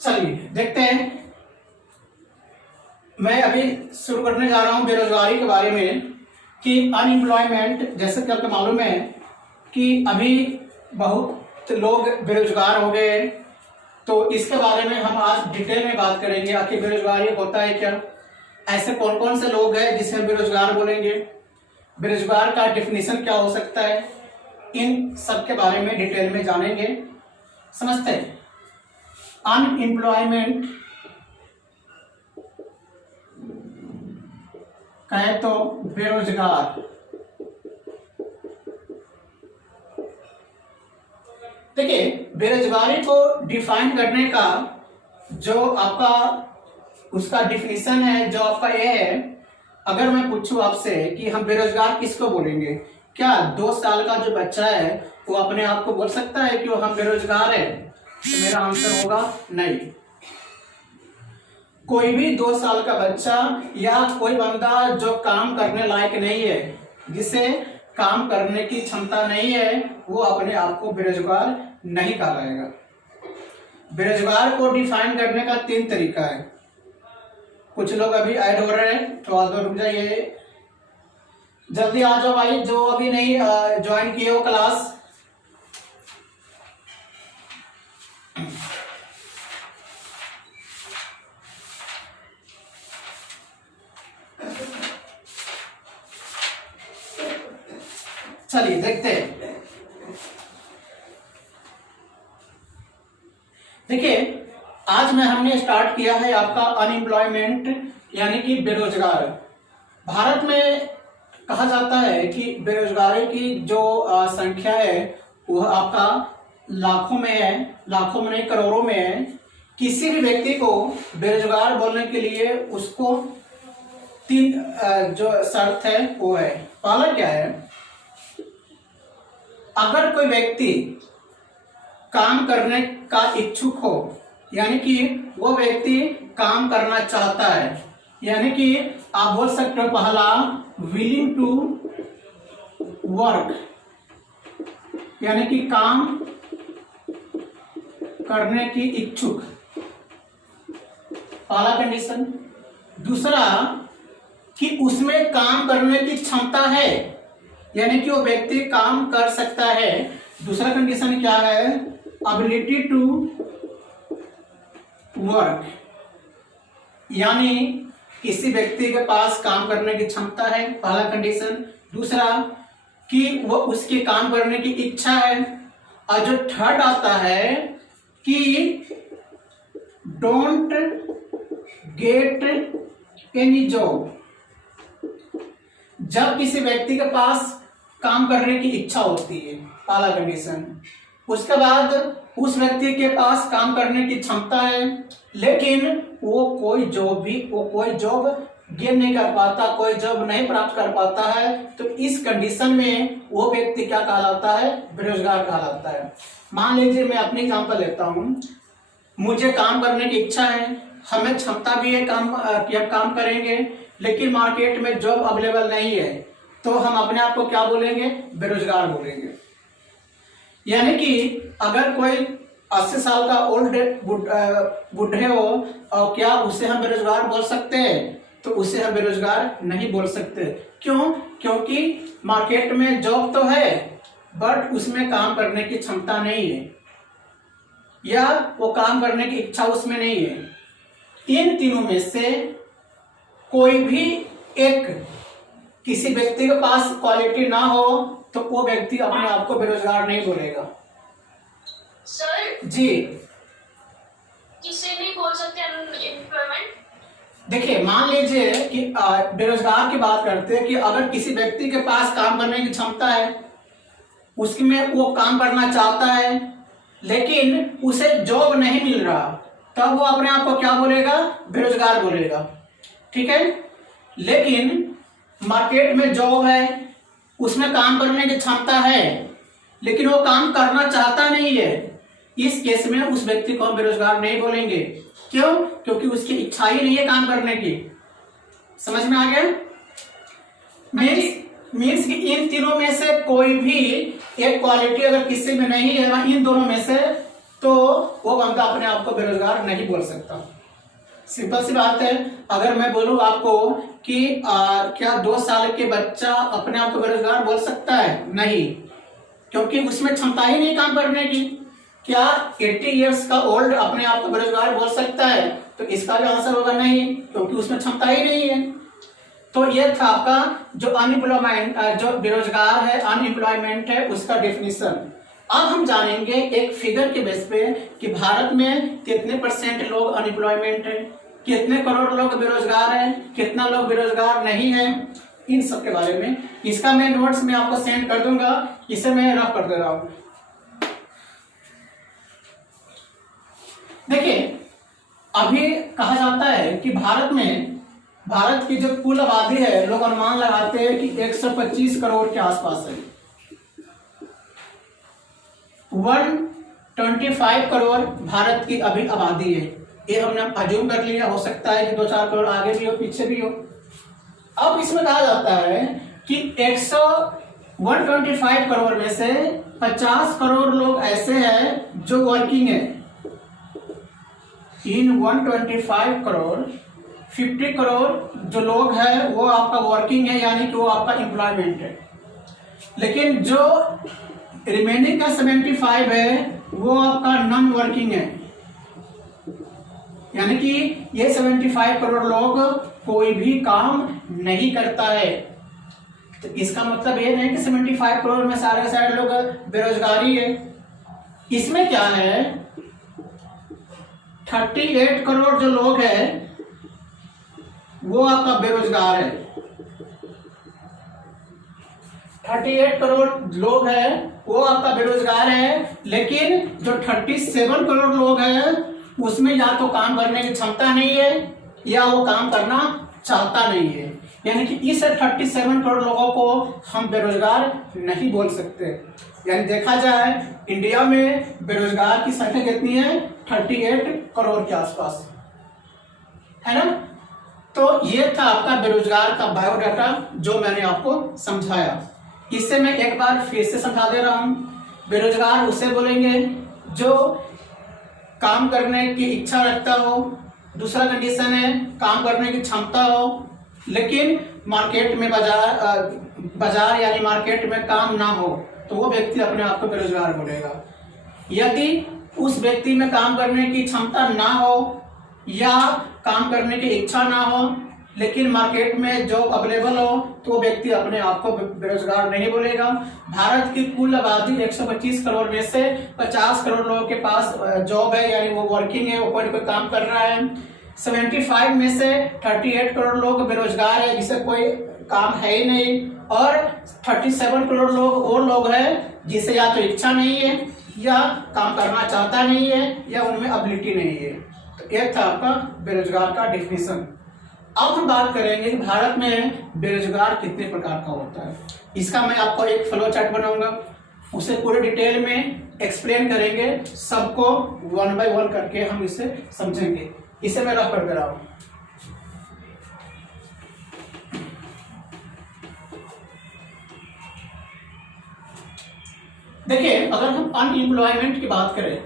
चलिए देखते हैं। मैं अभी शुरू करने जा रहा हूं बेरोजगारी के बारे में कि अनएम्प्लॉयमेंट, जैसे कि आपको मालूम है कि अभी बहुत लोग बेरोजगार हो गए, तो इसके बारे में हम आज डिटेल में बात करेंगे। आखिर बेरोजगारी होता है क्या, ऐसे कौन कौन से लोग हैं जिसे हम बेरोजगार बोलेंगे, बेरोजगार का डिफिनीशन क्या हो सकता है, इन सब के बारे में डिटेल में जानेंगे, समझते हैं। अनएम्प्लॉयमेंट कहे तो बेरोजगार। देखिए, बेरोजगारी को डिफाइन करने का जो आपका उसका डिफिनीशन है, जो आपका ये है, अगर मैं पूछूं आपसे कि हम बेरोजगार किसको बोलेंगे, क्या 2 साल का जो बच्चा है वो अपने आप को बोल सकता है कि वो हम बेरोजगार है? तो मेरा आंसर होगा नहीं। कोई भी 2 साल का बच्चा या कोई बंदा जो काम करने लायक नहीं है, जिसे काम करने की क्षमता नहीं है, वो अपने आप को बेरोजगार नहीं कहलाएगा। बेरोजगार को डिफाइन करने का 3 तरीका है। कुछ लोग अभी ऐड हो रहे हैं, थोड़ा देर रुक जाइए, जल्दी आ जाओ भाई जो अभी नहीं ज्वाइन किए हो क्लास। चलिए देखते हैं। देखिए, आज में हमने स्टार्ट किया है आपका अनएम्प्लॉयमेंट यानी कि बेरोजगार। भारत में कहा जाता है कि बेरोजगारी की जो संख्या है वह आपका लाखों में है, लाखों में नहीं करोड़ों में है। किसी भी व्यक्ति को बेरोजगार बोलने के लिए उसको 3 जो शर्त है वो है। पहला क्या है, अगर कोई व्यक्ति काम करने का इच्छुक हो, यानी कि वो व्यक्ति काम करना चाहता है, यानी कि आप बोल सकते हो पहला विलिंग टू वर्क, यानी कि काम करने की इच्छुक, पहला कंडीशन। दूसरा कि उसमें काम करने की क्षमता है, यानी कि वो व्यक्ति काम कर सकता है। दूसरा कंडीशन क्या है, एबिलिटी टू वर्क, यानी किसी व्यक्ति के पास काम करने की क्षमता है, पहला कंडीशन। दूसरा कि वो उसके काम करने की इच्छा है। और जो थर्ड आता है कि डोंट गेट एनी जॉब, जब किसी व्यक्ति के पास काम करने की इच्छा होती है, पहला कंडीशन। उसके बाद उस व्यक्ति के पास काम करने की क्षमता है, लेकिन वो कोई जॉब गेन नहीं कर पाता, कोई जॉब नहीं प्राप्त कर पाता है, तो इस कंडीशन में वो व्यक्ति क्या कहलाता है, बेरोजगार कहलाता है। मान लीजिए मैं अपनी एग्जांपल लेता हूं, मुझे काम करने की इच्छा है, हमें क्षमता भी है काम कि हम काम करेंगे, लेकिन मार्केट में जॉब अवेलेबल नहीं है, तो हम अपने आप को क्या बोलेंगे, बेरोजगार बोलेंगे। यानी कि अगर कोई 80 साल का ओल्ड बुढ़े हो और क्या उसे हम बेरोजगार बोल सकते हैं? तो उसे हम बेरोजगार नहीं बोल सकते। क्यों? क्योंकि मार्केट में जॉब तो है बट उसमें काम करने की क्षमता नहीं है, या वो काम करने की इच्छा उसमें नहीं है। इन तीनों में से कोई भी एक किसी व्यक्ति के पास क्वालिटी ना हो तो वो व्यक्ति अपने आप को बेरोजगार नहीं बोलेगा। सर जी, किसे नहीं बोल सकते अनएम्प्लॉयमेंट? देखिए, मान लीजिए कि बेरोजगार की बात करते हैं कि अगर किसी व्यक्ति के पास काम करने की क्षमता है, उसमें वो काम करना चाहता है, लेकिन उसे जॉब नहीं मिल रहा, तब वो अपने आप को क्या बोलेगा, बेरोजगार बोलेगा। ठीक है, लेकिन मार्केट में जॉब है, उसमें काम करने की क्षमता है, लेकिन वो काम करना चाहता नहीं है, इस केस में उस व्यक्ति को हम बेरोजगार नहीं बोलेंगे। क्यों? क्योंकि उसकी इच्छा ही नहीं है काम करने की। समझ में आ गया? मीन्स कि इन तीनों में से कोई भी एक क्वालिटी अगर किसी में नहीं है, इन दोनों में से तो वो बंदा अपने आप को बेरोजगार नहीं बोल सकता। सिंपल सी बात है। अगर मैं बोलूं आपको कि क्या 2 साल के बच्चा अपने आप को बेरोजगार बोल सकता है? नहीं, क्योंकि उसमें क्षमता ही नहीं काम करने की। क्या 80 इयर्स का ओल्ड अपने आप को बेरोजगार बोल सकता है? तो इसका भी आंसर होगा नहीं, क्योंकि उसमें क्षमता ही नहीं है। तो ये था आपका जो अनएम्प्लॉयमेंट, जो बेरोजगार है, अनएम्प्लॉयमेंट है, उसका डेफिनेशन। अब हम जानेंगे एक फिगर के बेस पे कि भारत में कितने % लोग अनएम्प्लॉयमेंट है, कितने करोड़ लोग बेरोजगार हैं, कितना लोग बेरोजगार नहीं है, इन सब के बारे में। इसका मैं नोट्स में आपको सेंड कर दूंगा, इसे मैं रफ कर दे रहा हूं। देखिए, अभी कहा जाता है कि भारत की जो कुल आबादी है, लोग अनुमान लगाते हैं कि 125 करोड़ के आसपास है। 125 करोड़ भारत की अभी आबादी है। ये हमने अज्यूम कर लिया, हो सकता है कि 2-4 करोड़ आगे भी हो, पीछे भी हो। अब इसमें कहा जाता है कि 125 करोड़ में से 50 करोड़ लोग ऐसे हैं जो वर्किंग है। इन 125 करोड़ 50 करोड़ जो लोग हैं वो आपका वर्किंग है, यानी कि वो आपका एम्प्लॉयमेंट है। लेकिन जो रिमेनिंग का 75 है वो आपका नॉन वर्किंग है, यानी कि ये 75 करोड़ लोग कोई भी काम नहीं करता है। तो इसका मतलब ये नहीं कि 75 करोड़ में सारे लोग बेरोजगारी है। इसमें क्या है, 38 करोड़ जो लोग हैं वो आपका बेरोजगार है। 38 करोड़ लोग हैं वो आपका बेरोजगार है, लेकिन जो 37 करोड़ लोग हैं उसमें या तो काम करने की क्षमता नहीं है या वो काम करना चाहता नहीं है। यानी कि इस 37 करोड़ लोगों को हम बेरोजगार नहीं बोल सकते। यानी देखा जाए इंडिया में बेरोजगार की संख्या कितनी है, 38 करोड़ के आसपास, है ना। तो ये था आपका बेरोजगार का बायोडाटा जो मैंने आपको समझाया। इससे मैं एक बार फिर से समझा दे रहा हूं। बेरोजगार उसे बोलेंगे जो काम करने की इच्छा रखता हो। दूसरा कंडीशन है काम करने की क्षमता हो, लेकिन मार्केट में बाजार यानी मार्केट में काम ना हो, तो वो व्यक्ति अपने आप को बेरोजगार बोलेगा। यदि उस व्यक्ति में काम करने की क्षमता ना हो या काम करने की इच्छा ना हो, लेकिन मार्केट में जॉब अवेलेबल हो, तो वो व्यक्ति अपने आप को बेरोजगार नहीं बोलेगा। भारत की कुल आबादी 125 करोड़ में से 50 करोड़ लोगों के पास जॉब है, यानी वो वर्किंग है, वो कोई ना कोई काम कर रहा है। 75 में से 38 करोड़ लोग बेरोजगार है, जिसे कोई काम है ही नहीं। और 37 करोड़ लोग और लोग हैं जिसे या तो इच्छा नहीं है या काम करना चाहता नहीं है या उनमें एबिलिटी नहीं है। तो यह था आपका बेरोजगार का डेफिनेशन। अब हम बात करेंगे कि भारत में बेरोजगार कितने प्रकार का होता है। इसका मैं आपको एक फ्लो चार्ट बनाऊंगा, उसे पूरे डिटेल में एक्सप्लेन करेंगे, सबको 1 by 1 करके हम इसे समझेंगे। इसे मैं रफ कर दे रहा हूं। देखिए, अगर हम अनएम्प्लॉयमेंट की बात करें,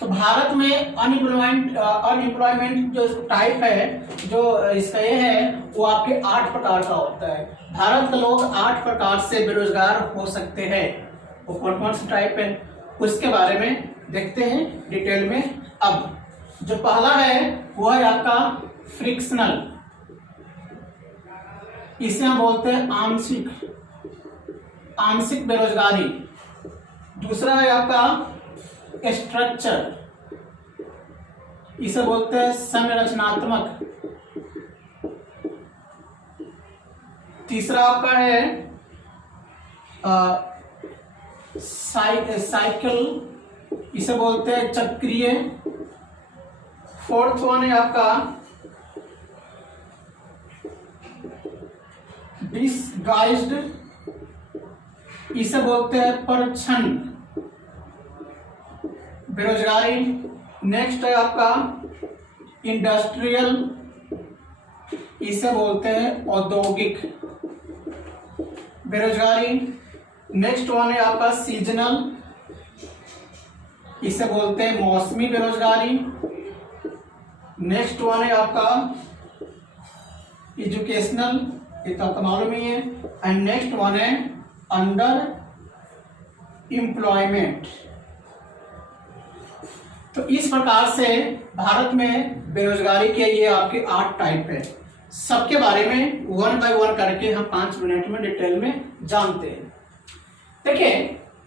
तो भारत में अनएम्प्लॉयमेंट जो टाइप है, जो इसका ये है, वो आपके 8 प्रकार का होता है। भारत के लोग 8 प्रकार से बेरोजगार हो सकते हैं। वो कौन कौन से टाइप है उसके बारे में देखते हैं डिटेल में। अब जो पहला है वो है आपका फ्रिक्शनल, इसे हम बोलते हैं आंशिक बेरोजगारी। दूसरा है आपका स्ट्रक्चर, इसे बोलते हैं संरचनात्मक। तीसरा आपका है साइकिल, इसे बोलते हैं चक्रीय। फोर्थ वन है आपका डिसगाइज्ड, इसे बोलते हैं परछन्न बेरोजगारी। नेक्स्ट है आपका इंडस्ट्रियल, इसे बोलते हैं औद्योगिक बेरोजगारी। नेक्स्ट वन है आपका सीजनल, इसे बोलते हैं मौसमी बेरोजगारी। नेक्स्ट वन है आपका एजुकेशनल, ये तो आपका मालूम ही है। एंड नेक्स्ट वन है अंडर एम्प्लॉयमेंट। तो इस प्रकार से भारत में बेरोजगारी के ये आपके 8 टाइप है। सबके बारे में वन बाय वन करके हम 5 मिनट में डिटेल में जानते हैं। देखिए,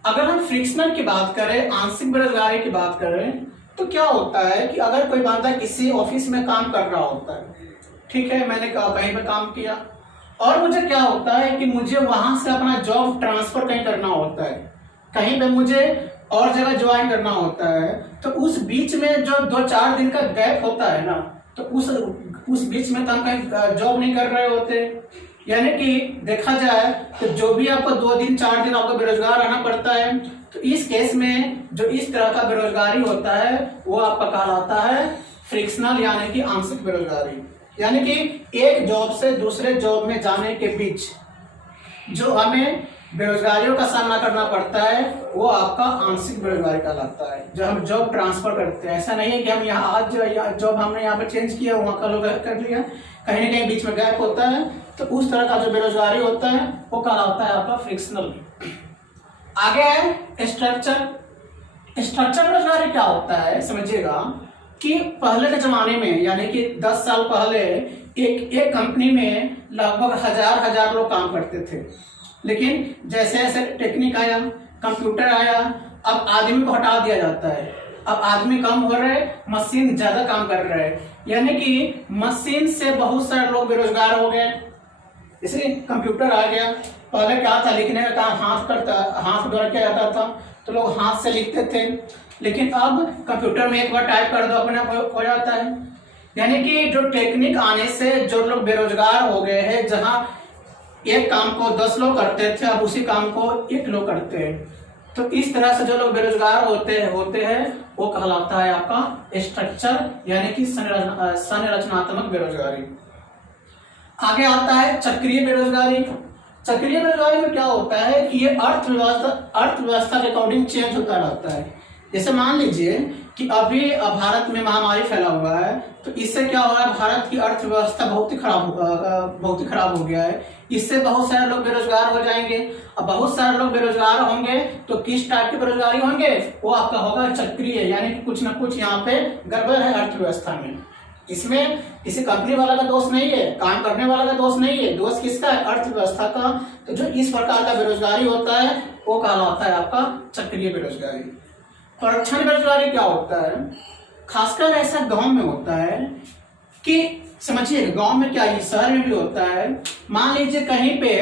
अगर हम फ्रिक्शनल की बात करें, आंशिक बेरोजगारी की बात करें, तो क्या होता है कि अगर कोई बंदा किसी ऑफिस में काम कर रहा होता है, ठीक है, मैंने कहीं पे काम किया और मुझे क्या होता है कि मुझे वहां से अपना जॉब ट्रांसफर कहीं करना होता है, कहीं पे मुझे और जगह ज्वाइन करना होता है, तो उस बीच में जो 2-4 दिन का गैप होता है ना, तो उस बीच में तो हम कहीं जॉब नहीं कर रहे होते। यानी कि देखा जाए तो जो भी आपको 2 दिन 4 दिन आपको बेरोजगार रहना पड़ता है, तो इस केस में जो इस तरह का बेरोजगारी होता है वो आपका कहलाता है फ्रिक्शनल, यानी कि आंशिक बेरोजगारी। यानी कि एक जॉब से दूसरे जॉब में जाने के बीच जो हमें बेरोजगारियों का सामना करना पड़ता है वो आपका आंशिक बेरोजगारी कहलाता है। जब हम जॉब ट्रांसफर करते हैं, ऐसा नहीं है कि हम यहाँ आज जॉब हमने यहाँ पे चेंज किया, वहाँ का लोग कर लिया, कहीं ना कहीं बीच में गैप होता है, तो उस तरह का जो बेरोजगारी होता है वो कहलाता है आपका फ्रिक्शनल। आगे है स्ट्रक्चर। स्ट्रक्चर बेरोजगारी क्या होता है, समझिएगा कि पहले के जमाने में, यानी कि 10 साल पहले एक कंपनी में लगभग हजार लोग काम करते थे। लेकिन जैसे जैसे टेक्निक आया, कंप्यूटर आया, अब आदमी को हटा दिया जाता है। अब आदमी कम हो रहे, मशीन ज्यादा काम कर रहे हैं, यानी कि मशीन से बहुत सारे लोग बेरोजगार हो गए। इसलिए कंप्यूटर आ गया। पहले क्या था, लिखने का काम हाथ द्वारा किया जाता था, तो लोग हाथ से लिखते थे, लेकिन अब कंप्यूटर में एक बार टाइप कर दो अपने आप हो जाता है। यानी कि जो टेक्निक आने से जो लोग बेरोजगार हो गए हैं, जहां एक काम को 10 लोग करते थे, अब उसी काम को 1 लोग करते हैं। तो इस तरह से जो लोग बेरोजगार होते हैं वो कहलाता है आपका स्ट्रक्चर, यानी कि संरचनात्मक बेरोजगारी। आगे आता है चक्रीय बेरोजगारी। चक्रीय बेरोजगारी में क्या होता है कि ये अर्थव्यवस्था के अकॉर्डिंग चेंज होता रहता है। जैसे मान लीजिए कि अभी भारत में महामारी फैला हुआ है, तो इससे क्या हो रहा है, भारत की अर्थव्यवस्था बहुत ही खराब हो गया है। इससे बहुत सारे लोग बेरोजगार हो जाएंगे। अब बहुत सारे लोग बेरोजगार होंगे तो किस टाइप की बेरोजगारी होंगे, वो आपका होगा चक्रीय, यानी कि कुछ ना कुछ यहाँ पे गड़बड़ है अर्थव्यवस्था में। इसमें किसी कंपनी वाला का दोष नहीं है, काम करने वाला का दोष नहीं है, दोष किसका है, अर्थव्यवस्था का। तो जो इस प्रकार का बेरोजगारी होता है वो कहलाता है आपका चक्रीय बेरोजगारी। परक्षण बेरोजगारी क्या होता है, खासकर ऐसा गांव में होता है कि समझिए, गांव में क्या है, शहर में भी होता है। मान लीजिए कहीं पे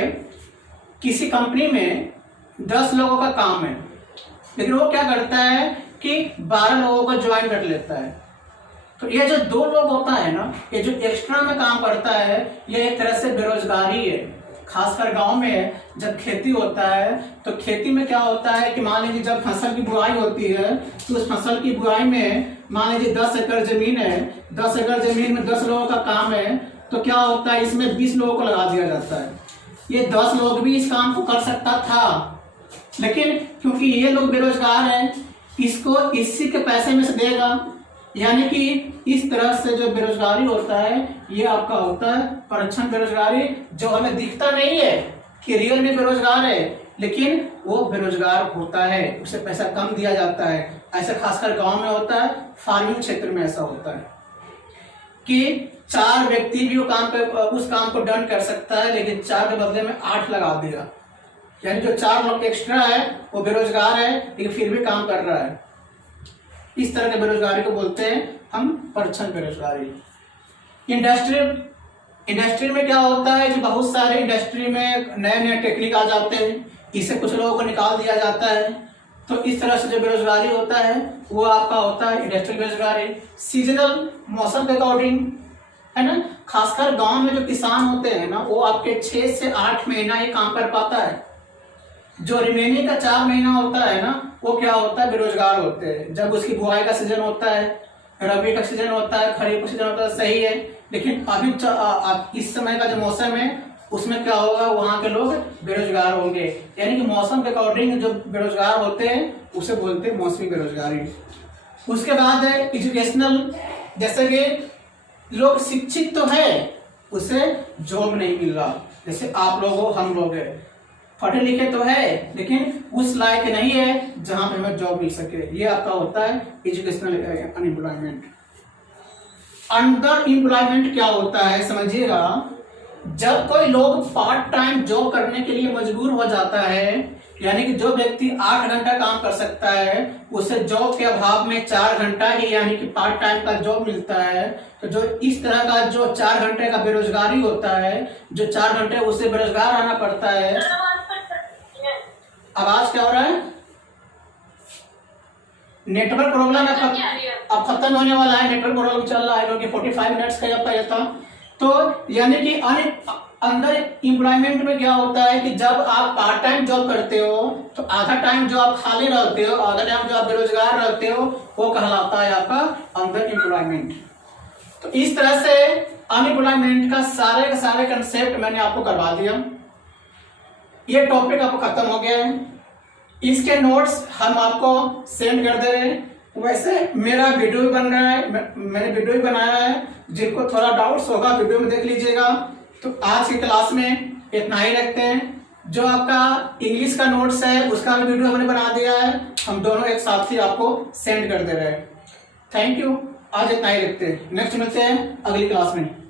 किसी कंपनी में 10 लोगों का काम है, लेकिन वो क्या करता है कि 12 लोगों को ज्वाइन कर लेता है। तो ये जो 2 लोग होता है ना, ये जो एक्स्ट्रा में काम करता है, ये एक तरह से बेरोजगारी है। खासकर गांव में जब खेती होता है, तो खेती में क्या होता है कि मान लीजिए जब फसल की बुआई होती है, तो उस फसल की बुआई में मान लीजिए 10 एकड़ जमीन है, 10 एकड़ जमीन में 10 लोगों का काम है, तो क्या होता है, इसमें 20 लोगों को लगा दिया जाता है। ये 10 लोग भी इस काम को कर सकता था, लेकिन क्योंकि ये लोग बेरोजगार हैं, इसको इसी के पैसे में से देगा। यानी कि इस तरह से जो बेरोजगारी होता है ये आपका होता है परक्षण बेरोजगारी, जो हमें दिखता नहीं है कि रियल में बेरोजगार है, लेकिन वो बेरोजगार होता है, उसे पैसा कम दिया जाता है। ऐसा खासकर गांव में होता है, फार्मिंग क्षेत्र में ऐसा होता है कि 4 व्यक्ति भी उस काम को डन कर सकता है, लेकिन 4 के बदले में 8 लगा दिया। यानी जो 4 लोग एक्स्ट्रा है वो बेरोजगार है, लेकिन फिर भी काम कर रहा है। इस तरह के बेरोजगारी को बोलते हैं हम परक्षण बेरोजगारी। इंडस्ट्री में क्या होता है कि बहुत सारे इंडस्ट्री में नए टेक्निक आ जाते हैं, इससे कुछ लोगों को निकाल दिया जाता है। तो इस तरह से जो बेरोजगारी होता है वो आपका होता है इंडस्ट्रियल बेरोजगारी। सीजनल, मौसम के अकॉर्डिंग, है ना। खासकर गांव में जो किसान होते हैं ना, वो आपके 6 से 8 महीना ही काम कर पाता है। जो रिमेनिंग का 4 महीना होता है ना, वो क्या होता है, बेरोजगार होते हैं। जब उसकी बुआई का सीजन होता है, रबी का सीजन होता है, खरीफ का सीजन होता है, सही है। लेकिन अभी इस समय का जो मौसम है उसमें क्या होगा, वहां के लोग बेरोजगार होंगे। यानी कि मौसम के अकॉर्डिंग जो बेरोजगार होते हैं उसे बोलते हैं मौसमी बेरोजगारी। उसके बाद है एजुकेशनल, जैसे कि लोग शिक्षित तो है, उसे जॉब नहीं मिल रहा। जैसे आप लोग हो, हम लोग हैं, पढ़े लिखे तो है लेकिन उस लायक नहीं है जहां पे हमें जॉब मिल सके। ये आपका होता है एजुकेशनल अनएम्प्लॉयमेंट। अंडर एम्प्लॉयमेंट क्या होता है समझिएगा, जब कोई लोग पार्ट टाइम जॉब करने के लिए मजबूर हो जाता है, यानी कि जो व्यक्ति 8 घंटा काम कर सकता है उसे जॉब के अभाव में 4 घंटा ही यानी कि पार्ट टाइम का जॉब मिलता है। तो जो इस तरह का जो 4 घंटे का बेरोजगारी होता है, जो 4 घंटे उसे बेरोजगार आना पड़ता है। आवाज क्या हो रहा है? नेटवर्क प्रॉब्लम अब खत्म होने वाला है, नेटवर्क प्रॉब्लम चल रहा है क्योंकि 45 मिनट्स का जब था। तो यानी कि अंदर एम्प्लॉयमेंट में क्या होता है कि जब आप पार्ट टाइम जॉब करते हो तो आधा टाइम जो आप खाली रहते हो, आधा टाइम जो आप बेरोजगार रहते हो, वो कहलाता है आपका अंडर एम्प्लॉयमेंट। तो इस तरह से अनएम्प्लॉयमेंट का सारे कंसेप्ट मैंने आपको करवा दिया। ये टॉपिक आपको खत्म हो गया है। इसके नोट्स हम आपको सेंड कर दे रहे हैं। वैसे मेरा वीडियो भी बन रहा है, मैंने वीडियो भी बनाया है, जिनको थोड़ा डाउट्स होगा वीडियो में देख लीजिएगा। तो आज की क्लास में इतना ही रखते हैं। जो आपका इंग्लिश का नोट्स है उसका भी वीडियो हमने बना दिया है, हम दोनों एक साथ ही आपको सेंड कर दे रहे हैं। थैंक यू, आज इतना ही रखते हैं, नेक्स्ट मिलते हैं अगली क्लास में।